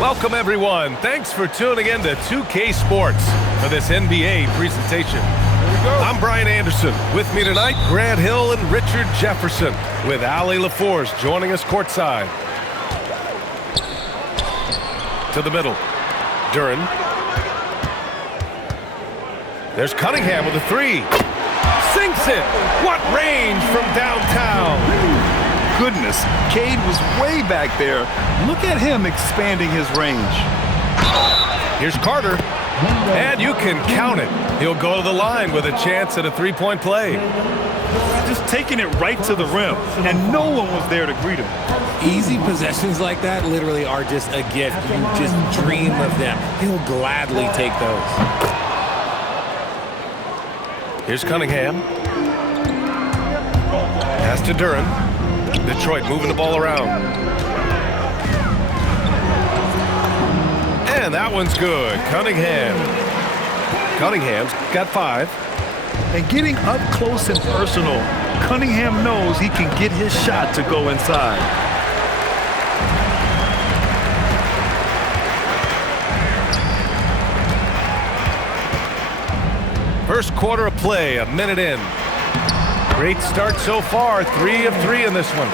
Welcome, everyone. Thanks for tuning in to 2K Sports for this NBA presentation. I'm Brian Anderson. With me tonight, Grant Hill and Richard Jefferson, with Allie LaForce joining us courtside. To the middle. Duren. There's Cunningham with a three. Sinks it. What range from downtown. Goodness, Cade was way back there. Look at him expanding his range. Here's Carter, and you can count it. He'll go to the line with a chance at a three-point play. Just taking it right to the rim, and no one was there to greet him. Easy possessions like that literally are just a gift. You just dream of them. He'll gladly take those. Here's Cunningham. Pass to Duren. Detroit moving the ball around. And that one's good. Cunningham's got 5. And getting up close and personal, Cunningham knows he can get his shot to go inside. First quarter of play, a minute in. Great start so far, 3 of 3 in this one.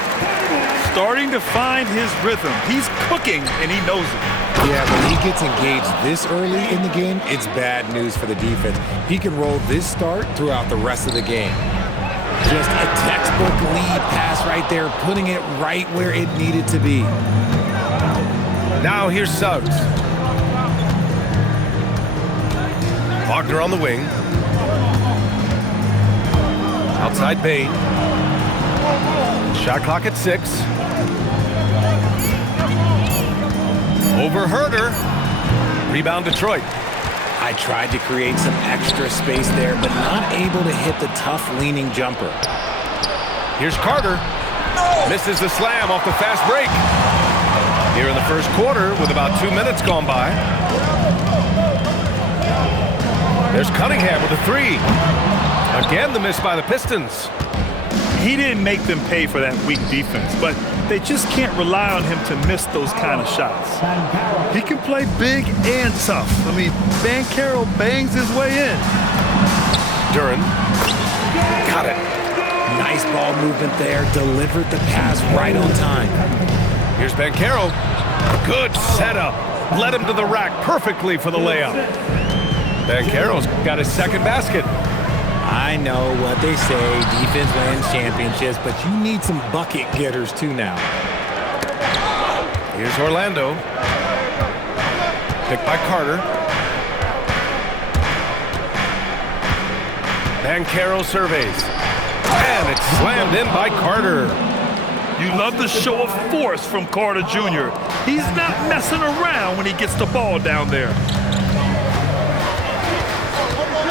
Starting to find his rhythm. He's cooking, and he knows it. Yeah, when he gets engaged this early in the game, it's bad news for the defense. He can roll this start throughout the rest of the game. Just a textbook lead pass right there, putting it right where it needed to be. Now here's Suggs. Wagner on the wing. Outside Bane. Shot clock at 6. Over Herder. Rebound Detroit. I tried to create some extra space there, but not able to hit the tough leaning jumper. Here's Carter. Misses the slam off the fast break. Here in the first quarter with about 2 minutes gone by. There's Cunningham with a 3. Again, the miss by the Pistons. He didn't make them pay for that weak defense, but they just can't rely on him to miss those kind of shots. He can play big and tough. I mean, Banchero bangs his way in. Duren. Got it. Nice ball movement there. Delivered the pass right on time. Here's Banchero. Good setup. Led him to the rack perfectly for the layup. Banchero's got his second basket. I know what they say, defense wins championships, but you need some bucket getters too now. Here's Orlando. Picked by Carter. Banchero surveys. And it's slammed in by Carter. You love the show of force from Carter Jr. He's not messing around when he gets the ball down there.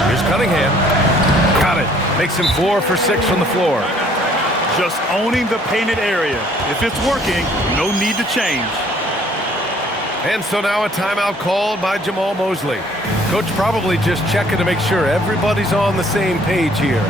Here's Cunningham. Got it. Makes him 4 for 6 from the floor. Just owning the painted area. If it's working, no need to change. And so now a timeout called by Jamal Mosley. Coach probably just checking to make sure everybody's on the same page here.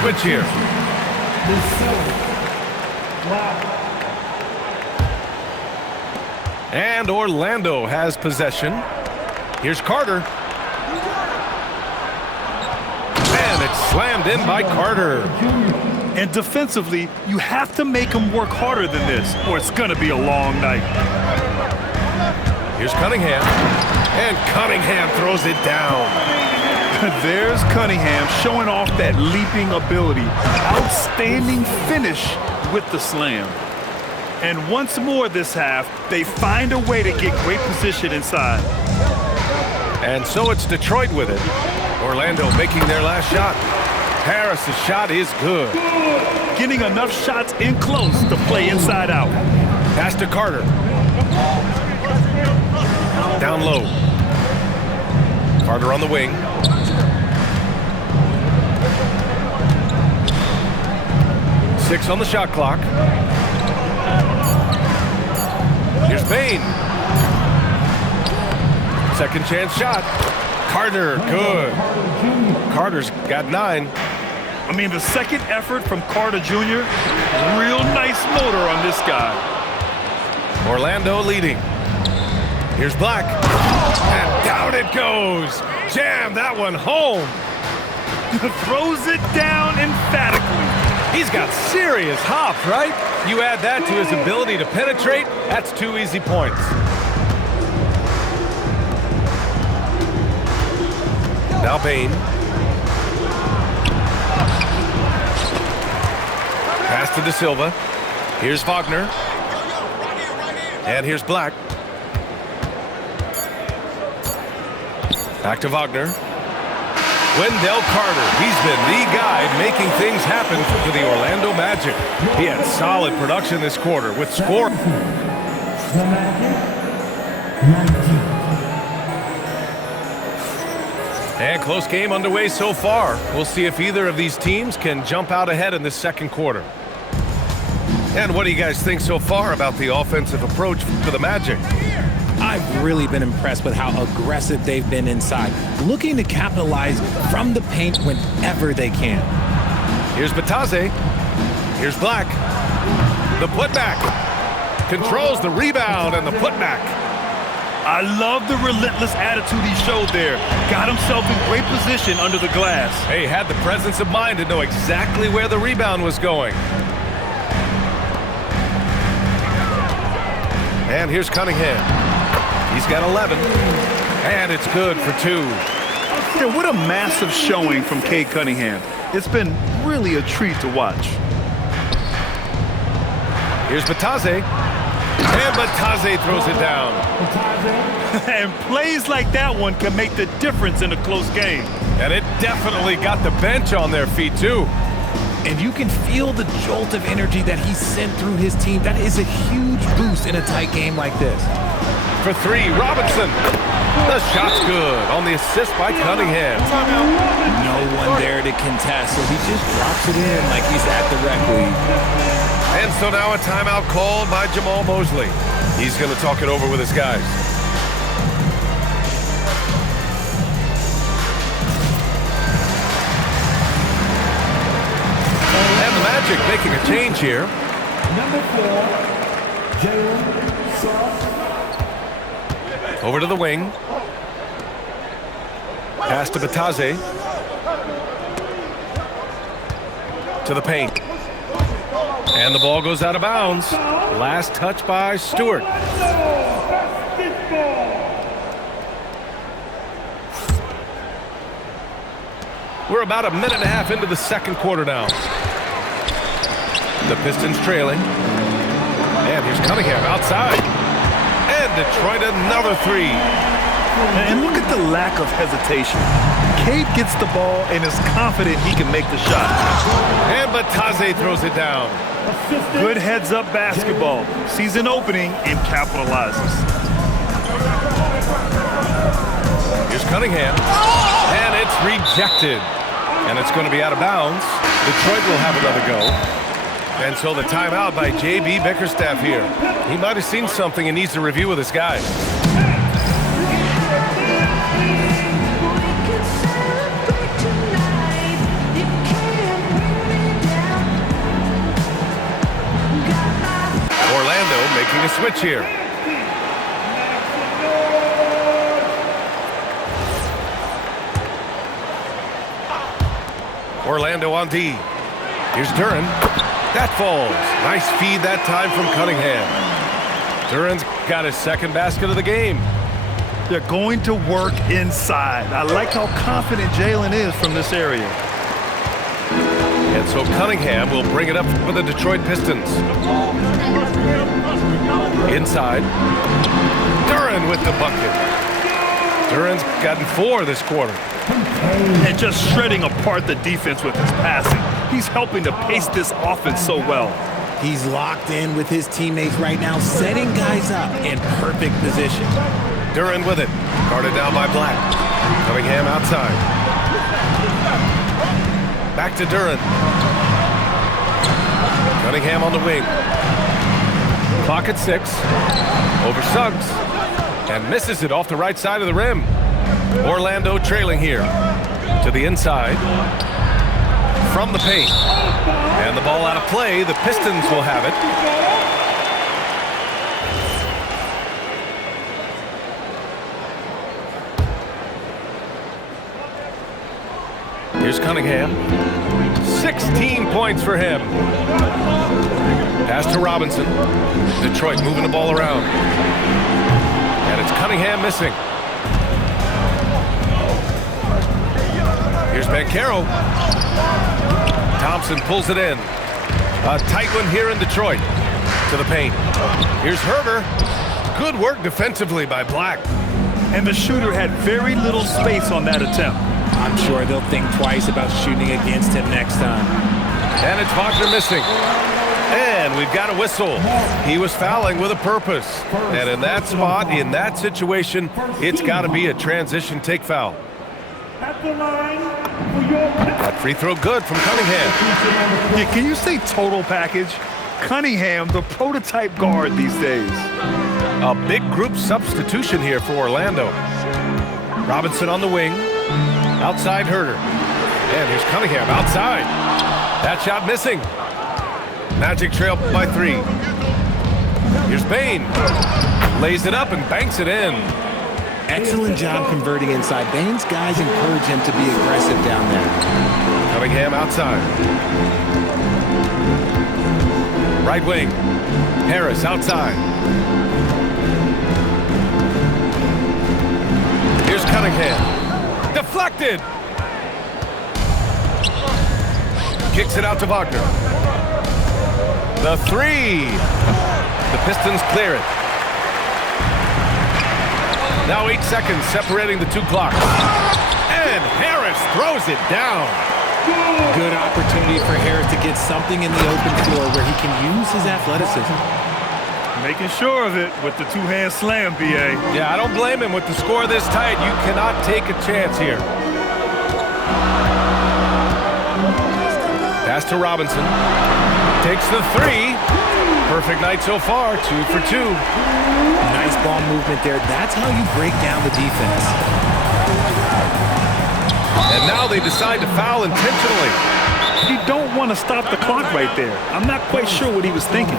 Switch here. And Orlando has possession. Here's Carter. And it's slammed in by Carter. And defensively, you have to make them work harder than this, or it's going to be a long night. Here's Cunningham. And Cunningham throws it down. There's Cunningham showing off that leaping ability. Outstanding finish with the slam. And once more this half, they find a way to get great position inside. And so it's Detroit with it. Orlando making their last shot. Harris's shot is good. Getting enough shots in close to play inside out. Pass to Carter. Down low. Carter on the wing. Six on the shot clock. Here's Bane. Second chance shot. Carter, good. Carter's got 9. I mean, the second effort from Carter Jr., real nice motor on this guy. Orlando leading. Here's Black. And down it goes. Jam that one home. Throws it down emphatically. He's got serious hop, right? You add that to his ability to penetrate, that's 2 easy points. Now Bane. Pass to De Silva. Here's Wagner. And here's Black. Back to Wagner. Wendell Carter, he's been the guy making things happen for the Orlando Magic. He had solid production this quarter with score. And close game underway so far. We'll see if either of these teams can jump out ahead in the second quarter. And what do you guys think so far about the offensive approach for the Magic? I've really been impressed with how aggressive they've been inside, looking to capitalize from the paint whenever they can. Here's Batase. Here's Black. The putback. Controls the rebound and the putback. I love the relentless attitude he showed there. Got himself in great position under the glass. Hey, had the presence of mind to know exactly where the rebound was going. And here's Cunningham. He's got 11, and it's good for 2. Yeah, what a massive showing from Cade Cunningham. It's been really a treat to watch. Here's Batase, and Batase throws it down. And plays like that one can make the difference in a close game. And it definitely got the bench on their feet, too. And you can feel the jolt of energy that he sent through his team. That is a huge boost in a tight game like this. For 3, Robinson. The shot's good on the assist by Cunningham. No one there to contest, so he just drops it in like he's at the rec league. And so now a timeout called by Jamal Mosley. He's going to talk it over with his guys. And the Magic making a change here. Number 4, Jalen Soft. Over to the wing. Pass to Batase. To the paint. And the ball goes out of bounds. Last touch by Stewart. We're about a minute and a half into the second quarter now. The Pistons trailing. And here's Cunningham outside. And Detroit another 3. And look at the lack of hesitation. Cade gets the ball and is confident he can make the shot. And Batase throws it down. Good heads-up basketball. Sees an opening and capitalizes. Here's Cunningham. And it's rejected. And it's going to be out of bounds. Detroit will have another go. And so the timeout by J.B. Bickerstaff here. He might have seen something and needs to review with his guys. Orlando making a switch here. Orlando on D. Here's Duren. That falls. Nice feed that time from Cunningham. Duren's got his second basket of the game. They're going to work inside. I like how confident Jalen is from this area. And so Cunningham will bring it up for the Detroit Pistons. Inside. Duren with the bucket. Duren's gotten 4 this quarter. And just shredding apart the defense with his passing. He's helping to pace this offense so well. He's locked in with his teammates right now, setting guys up in perfect position. Duren with it. Guarded down by Black. Cunningham outside. Back to Duren. Cunningham on the wing. Clock at 6. Over Suggs. And misses it off the right side of the rim. Orlando trailing here. To the inside. From the paint. And the ball out of play. The Pistons will have it. Here's Cunningham. 16 points for him. Pass to Robinson. Detroit moving the ball around. And it's Cunningham missing. Here's Banchero. Thompson pulls it in. A tight one here in Detroit. To the paint. Here's Herter. Good work defensively by Black. And the shooter had very little space on that attempt. I'm sure they'll think twice about shooting against him next time. And it's Wagner missing. And we've got a whistle. He was fouling with a purpose. And in that spot, in that situation, it's got to be a transition take foul. At the line for your That free throw good from Cunningham. Yeah, can you say total package? Cunningham, the prototype guard these days. A big group substitution here for Orlando. Robinson on the wing. Outside Herter. And here's Cunningham outside. That shot missing. Magic trail by 3. Here's Bane. Lays it up and banks it in. Excellent job converting inside. Bane's guys encourage him to be aggressive down there. Cunningham outside. Right wing. Harris outside. Here's Cunningham. Deflected. Kicks it out to Wagner. The 3. The Pistons clear it. Now 8 seconds separating the 2 clocks. And Harris throws it down. Good opportunity for Harris to get something in the open floor where he can use his athleticism. Making sure of it with the 2-hand slam, B.A. Yeah, I don't blame him with the score this tight. You cannot take a chance here. Pass to Robinson. Takes the 3. Perfect night so far, 2 for 2. Nice ball movement there. That's how you break down the defense. And now they decide to foul intentionally. You don't want to stop the clock right there. I'm not quite sure what he was thinking.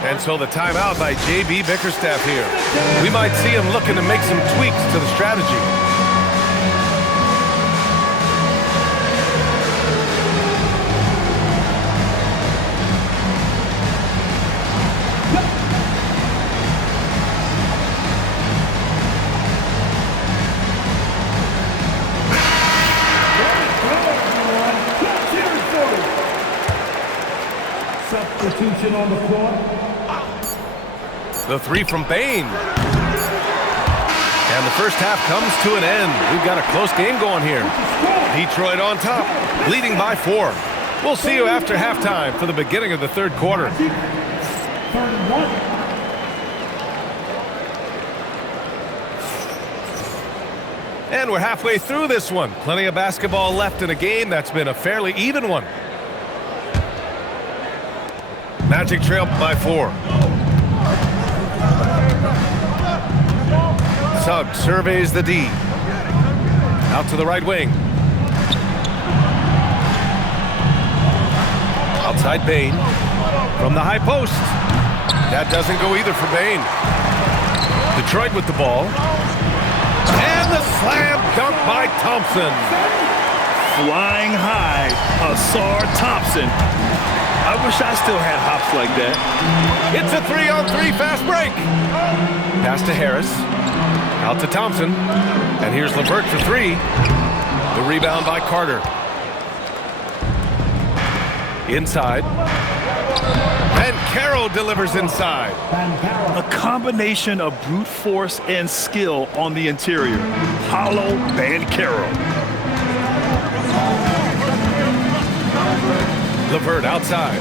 And so the timeout by J.B. Bickerstaff here. We might see him looking to make some tweaks to the strategy. substitution on the floor. The 3 from Bane. And the first half comes to an end. We've got a close game going here. Detroit on top, leading by 4. We'll see you after halftime for the beginning of the third quarter. And we're halfway through this one. Plenty of basketball left in a game that's been a fairly even one. Magic trail by 4. Suggs surveys the D. Out to the right wing. Outside Bane. From the high post. That doesn't go either for Bane. Detroit with the ball. And the slam dunk by Thompson. Flying high, Ausar Thompson. I wish I still had hops like that. It's a 3-on-3 fast break. Pass to Harris. Out to Thompson. And here's LeVert for 3. The rebound by Carter. Inside. And Carroll delivers inside. A combination of brute force and skill on the interior. Paulo Banchero. LeVert outside.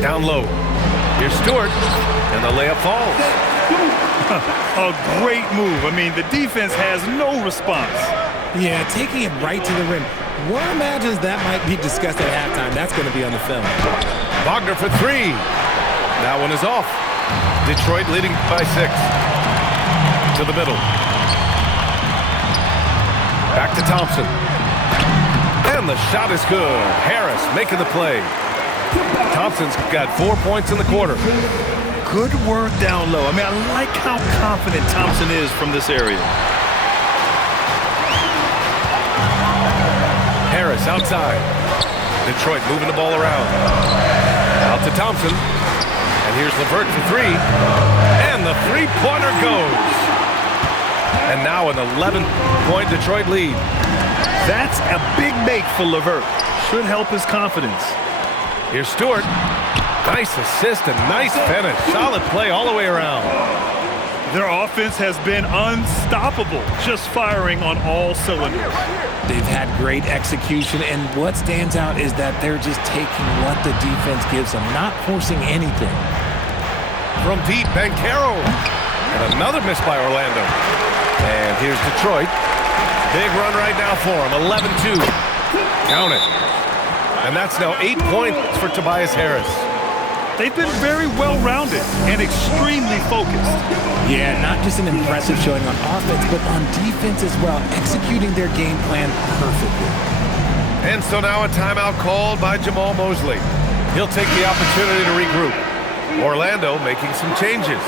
Down low. Here's Stewart, and the layup falls. A great move. I mean, the defense has no response. Yeah, taking it right to the rim. One imagines that might be discussed at halftime. That's going to be on the film. Wagner for three. That one is off. Detroit leading by 6. To the middle. Back to Thompson. And the shot is good. Harris making the play. Thompson's got 4 points in the quarter. Good work down low. I mean, I like how confident Thompson is from this area. Harris outside. Detroit moving the ball around. Out to Thompson. And here's LeVert for three. And the three-pointer goes. And now an 11-point Detroit lead. That's a big make for LeVert. Should help his confidence. Here's Stewart. Nice assist and nice finish. Solid play all the way around. Their offense has been unstoppable, just firing on all cylinders. They've had great execution, and what stands out is that they're just taking what the defense gives them, not forcing anything. From deep, Banchero. And another miss by Orlando. And here's Detroit. Big run right now for him. 11-2. Count it. And that's now 8 points for Tobias Harris. They've been very well-rounded and extremely focused. Yeah, not just an impressive showing on offense, but on defense as well, executing their game plan perfectly. And so now a timeout called by Jamal Mosley. He'll take the opportunity to regroup. Orlando making some changes.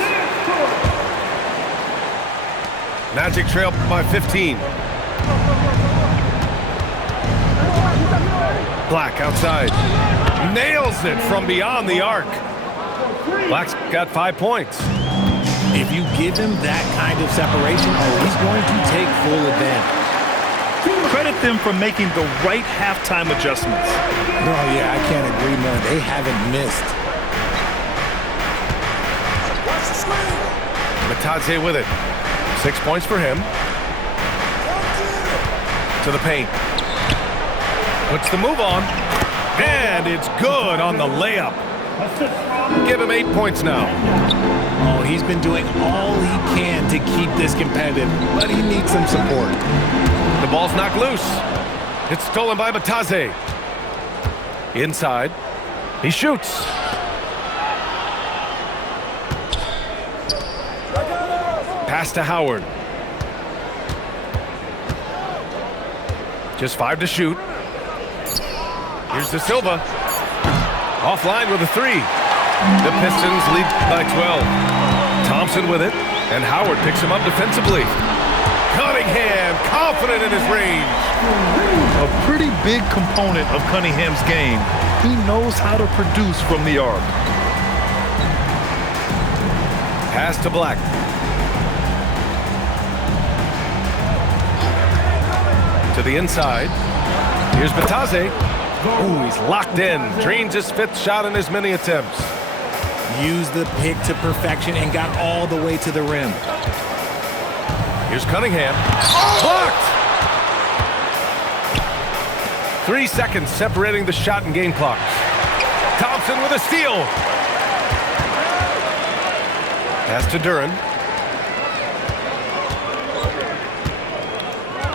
Magic trail by 15. Black outside. Nails it from beyond the arc. Black's got 5 points. If you give him that kind of separation, he's going to take full advantage. Credit them for making the right halftime adjustments. No, yeah, I can't agree more. They haven't missed. Matadze with it. 6 points for him. To the paint. Puts the move on. And it's good on the layup. Give him 8 points now. Oh, he's been doing all he can to keep this competitive, but he needs some support. The ball's knocked loose. It's stolen by Matadze. Inside. He shoots. Pass to Howard. Just 5 to shoot. Here's De Silva. Offline with a 3. The Pistons lead by 12. Thompson with it, and Howard picks him up defensively. Cunningham, confident in his range. A pretty big component of Cunningham's game. He knows how to produce from the arc. Pass to Black. To the inside. Here's Matadze. Ooh, he's locked in. Drains his 5th shot in as many attempts. Used the pick to perfection and got all the way to the rim. Here's Cunningham. Blocked! 3 seconds separating the shot and game clocks. Thompson with a steal. Pass to Duren.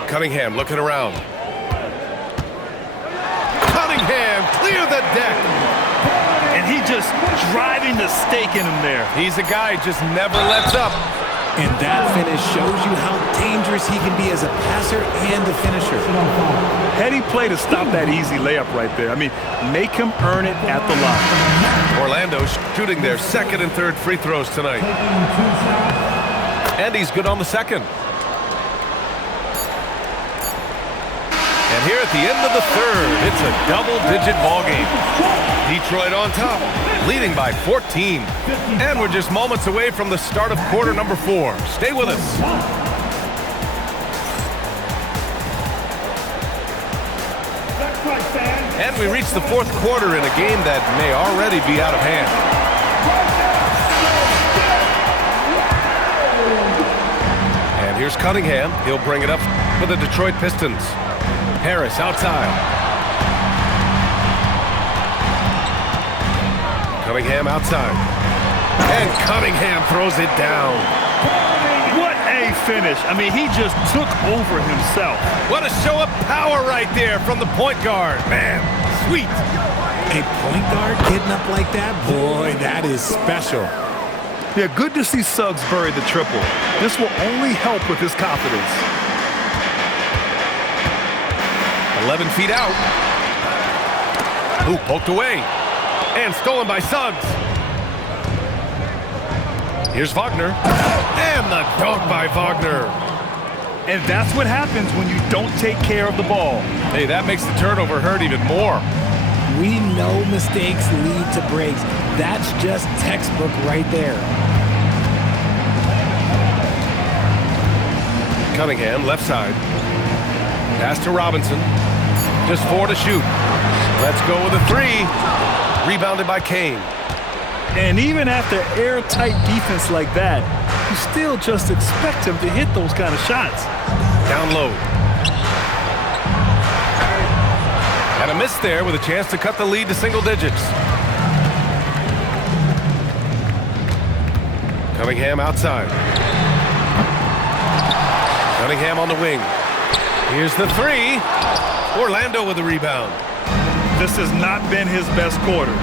Cunningham looking around. Cunningham clear the deck. And he just driving the stake in him there. He's a guy who just never lets up. And that finish shows you how dangerous he can be as a passer and a finisher. Heady play to stop that easy layup right there. I mean, make him earn it at the line. Orlando shooting their 2nd and 3rd free throws tonight. And he's good on the 2nd. And here at the end of the 3rd, it's a double-digit ball game. Detroit on top, leading by 14. And we're just moments away from the start of quarter number 4. Stay with us. That's right, fans. And we reach the fourth quarter in a game that may already be out of hand. And here's Cunningham. He'll bring it up for the Detroit Pistons. Harris outside. Cunningham outside. And Cunningham throws it down. What a finish. I mean, he just took over himself. What a show of power right there from the point guard. Man, sweet. A point guard getting up like that? Boy, that is special. Yeah, good to see Suggs bury the triple. This will only help with his confidence. 11 feet out. Ooh, poked away. And stolen by Suggs. Here's Wagner. And the dunk by Wagner. And that's what happens when you don't take care of the ball. Hey, that makes the turnover hurt even more. We know mistakes lead to breaks. That's just textbook right there. Cunningham, left side. Pass to Robinson. Just 4 to shoot. Let's go with a 3. Rebounded by Kane. And even after airtight defense like that, you still just expect him to hit those kind of shots. Down low. And a miss there with a chance to cut the lead to single digits. Cunningham outside. Cunningham on the wing. Here's the 3. Orlando with the rebound. This has not been his best quarter.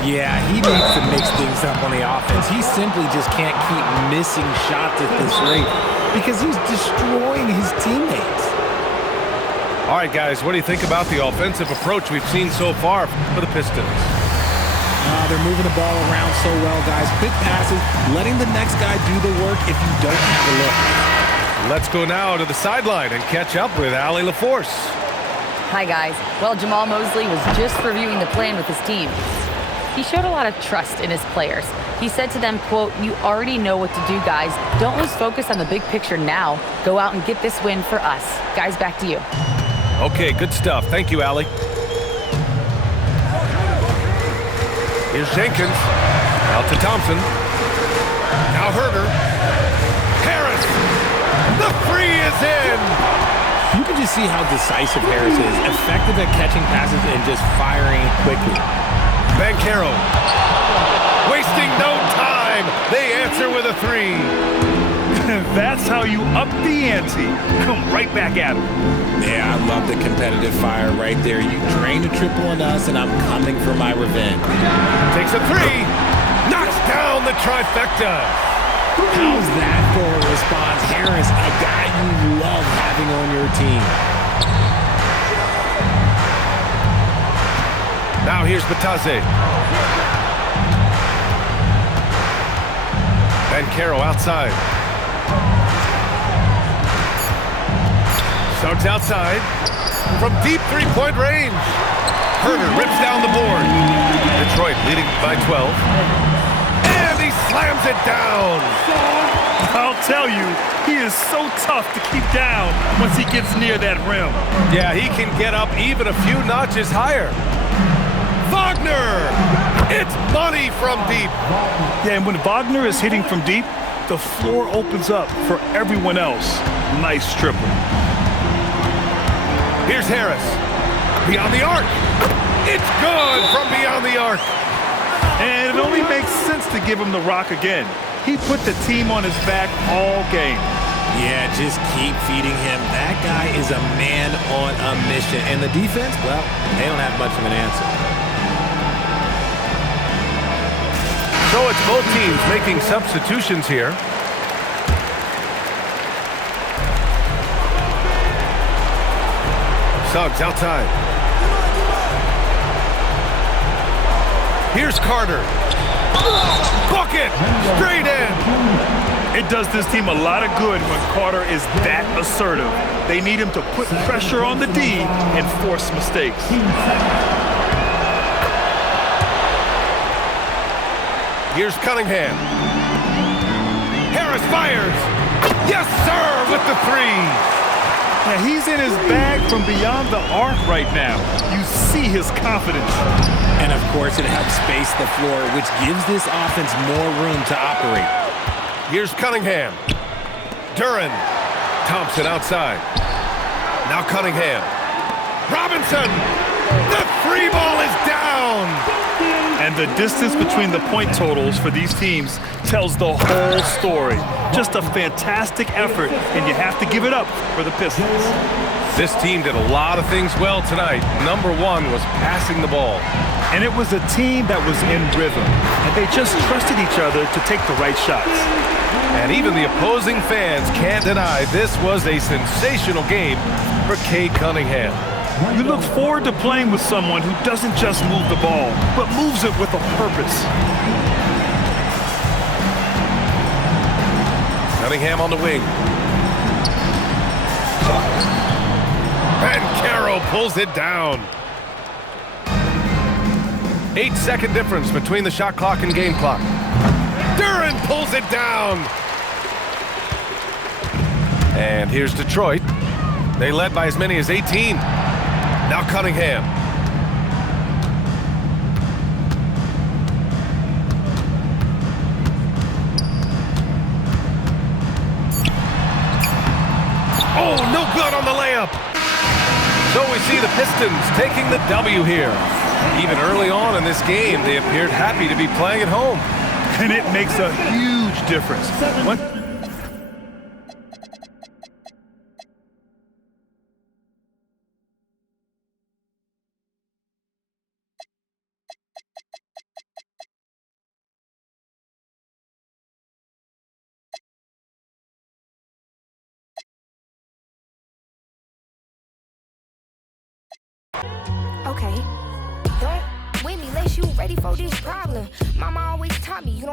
Yeah, he needs to mix things up on the offense. He simply just can't keep missing shots at this rate because he's destroying his teammates. All right, guys, what do you think about the offensive approach we've seen so far for the Pistons? They're moving the ball around so well, guys. Quick passes, letting the next guy do the work if you don't have a look. Let's go now to the sideline and catch up with Allie LaForce. Hi, guys. Well, Jamal Mosley was just reviewing the plan with his team. He showed a lot of trust in his players. He said to them, quote, "You already know what to do, guys. Don't lose focus on the big picture now. Go out and get this win for us." Guys, back to you. Okay, good stuff. Thank you, Allie. Here's Jenkins. Out to Thompson. Now Herter. Harris. The 3 is in. You can just see how decisive Harris is, effective at catching passes and just firing quickly. Banchero. Wasting no time. They answer with a 3. That's how you up the ante. Come right back at him. Yeah, I love the competitive fire right there. You drain the triple on us, and I'm coming for my revenge. Takes a 3. Knocks down the trifecta. How's that for a response? Harris, a guy you love having on your team. Now here's Batase. Banchero outside. Suggs outside. From deep three-point range. Herter rips down the board. Detroit leading by 12. And he slams it down. I'll tell you, he is so tough to keep down once he gets near that rim. Yeah, he can get up even a few notches higher. Wagner! It's money from deep. Yeah, and when Wagner is hitting from deep, the floor opens up for everyone else. Nice triple. Here's Harris. Beyond the arc. It's good from beyond the arc. And it only makes sense to give him the rock again. He put the team on his back all game. Yeah, just keep feeding him. That guy is a man on a mission. And the defense, well, they don't have much of an answer. So it's both teams making substitutions here. Suggs outside. Here's Carter. Bucket! Straight in! It does this team a lot of good when Carter is that assertive. They need him to put pressure on the D and force mistakes. Here's Cunningham. Harris fires. Yes, sir, with the 3. Yeah, he's in his bag from beyond the arc right now. You see his confidence. And of course, it helps space the floor, which gives this offense more room to operate. Here's Cunningham. Duren. Thompson outside. Now Cunningham. Robinson. The free ball is down. And the distance between the point totals for these teams tells the whole story. Just a fantastic effort, and you have to give it up for the Pistons. This team did a lot of things well tonight. Number one was passing the ball. And it was a team that was in rhythm, and they just trusted each other to take the right shots. And even the opposing fans can't deny this was a sensational game for Cade Cunningham. You look forward to playing with someone who doesn't just move the ball, but moves it with a purpose. Cunningham on the wing. And Carroll pulls it down. 8-second difference between the shot clock and game clock. Duren pulls it down. And here's Detroit. They led by as many as 18. Now Cunningham. Oh, no good on the layup. So we see the Pistons taking the W here. Even early on in this game, they appeared happy to be playing at home. And it makes a huge difference. Okay. Don't with me unless you ready for this problem. Mama always taught me you don't